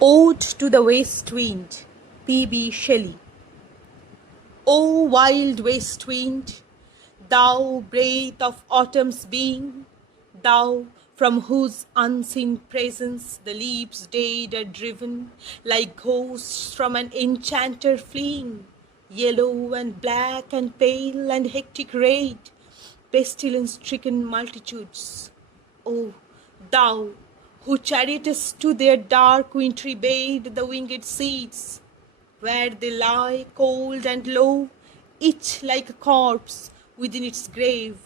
Ode to the West Wind, P.B. Shelley. O wild west wind, thou breath of autumn's being, thou from whose unseen presence the leaves dead are driven, like ghosts from an enchanter fleeing, yellow and black and pale and hectic red, pestilence-stricken multitudes. O thou who chariotest to their dark wintry bed the winged seeds, where they lie cold and low, each like a corpse within its grave,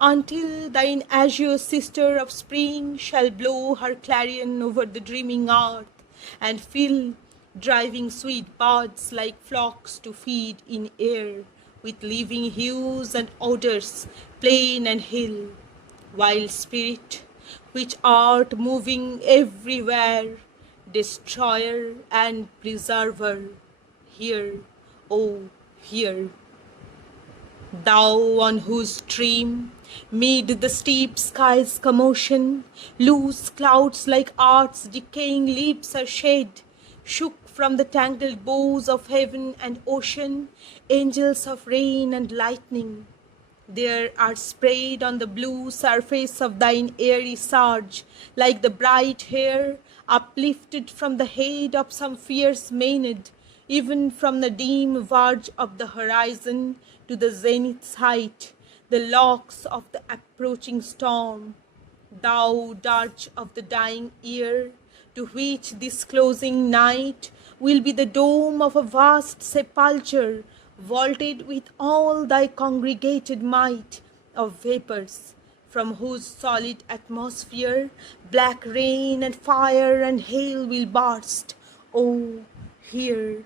until thine azure sister of spring shall blow her clarion over the dreaming earth, and fill driving sweet buds like flocks to feed in air, with living hues and odors, plain and hill, while spirit, which art moving everywhere, destroyer and preserver, hear, oh, hear. Thou on whose stream, mid the steep sky's commotion, loose clouds like art's decaying leaves are shed, shook from the tangled bows of heaven and ocean, angels of rain and lightning. There are sprayed on the blue surface of thine airy surge, like the bright hair uplifted from the head of some fierce Maenad, even from the dim verge of the horizon to the zenith's height, the locks of the approaching storm. Thou dirge of the dying year, to which this closing night will be the dome of a vast sepulchre, vaulted with all thy congregated might of vapours, from whose solid atmosphere black rain and fire and hail will burst. O hear.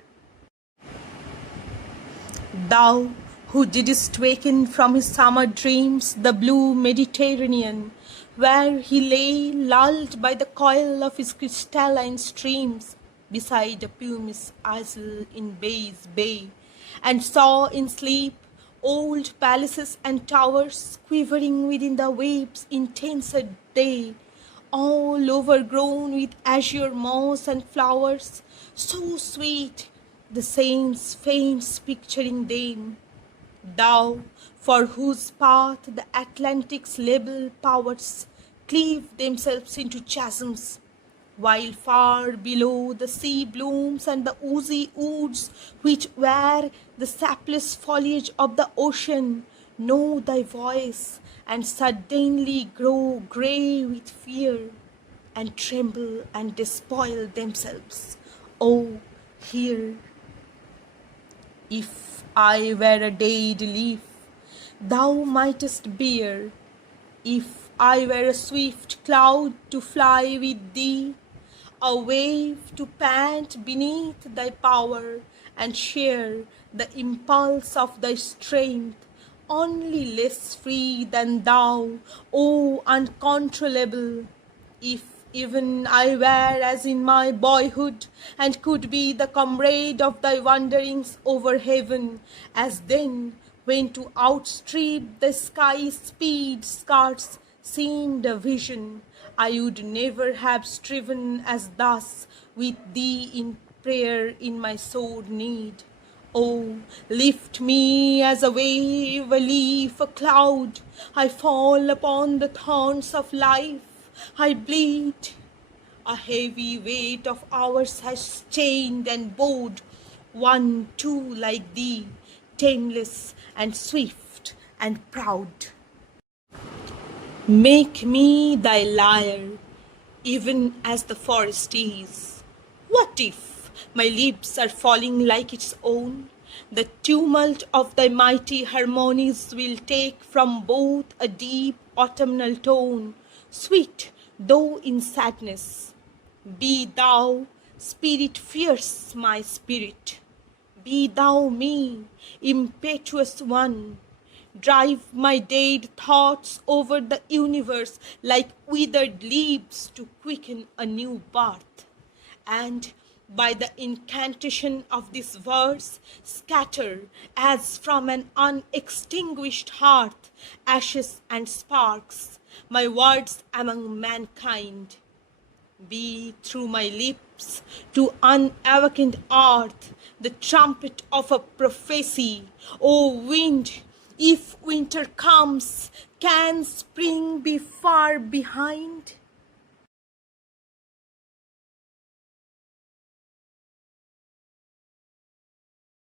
Thou who didst waken from his summer dreams the blue Mediterranean, where he lay lulled by the coil of his crystalline streams, beside a pumice isle in Bay's Bay, and saw in sleep old palaces and towers quivering within the waves' intenser day, all overgrown with azure moss and flowers, so sweet, the saints' faints picturing them. Thou, for whose path the Atlantic's level powers cleave themselves into chasms, while far below the sea blooms and the oozy woods which wear the sapless foliage of the ocean know thy voice and suddenly grow grey with fear and tremble and despoil themselves. O hear. If I were a dead leaf, thou mightest bear. If I were a swift cloud to fly with thee, a wave to pant beneath thy power and share the impulse of thy strength, only less free than thou, O uncontrollable. If even I were as in my boyhood, and could be the comrade of thy wanderings over heaven, as then, when to outstrip the sky's speed skirts seemed a vision, I would never have striven as thus with thee in prayer in my sore need. Oh, lift me as a wave, a leaf, a cloud. I fall upon the thorns of life. I bleed. A heavy weight of hours has chained and bowed one too like thee, tameless and swift and proud. Make me thy lyre, even as the forest is. What if my lips are falling like its own? The tumult of thy mighty harmonies will take from both a deep autumnal tone, sweet though in sadness. Be thou, spirit fierce, my spirit. Be thou me, impetuous one. Drive my dead thoughts over the universe like withered leaves to quicken a new birth. And by the incantation of this verse, scatter as from an unextinguished hearth ashes and sparks, my words among mankind. Be through my lips to unawakened earth the trumpet of a prophecy. O wind, if winter comes, can spring be far behind?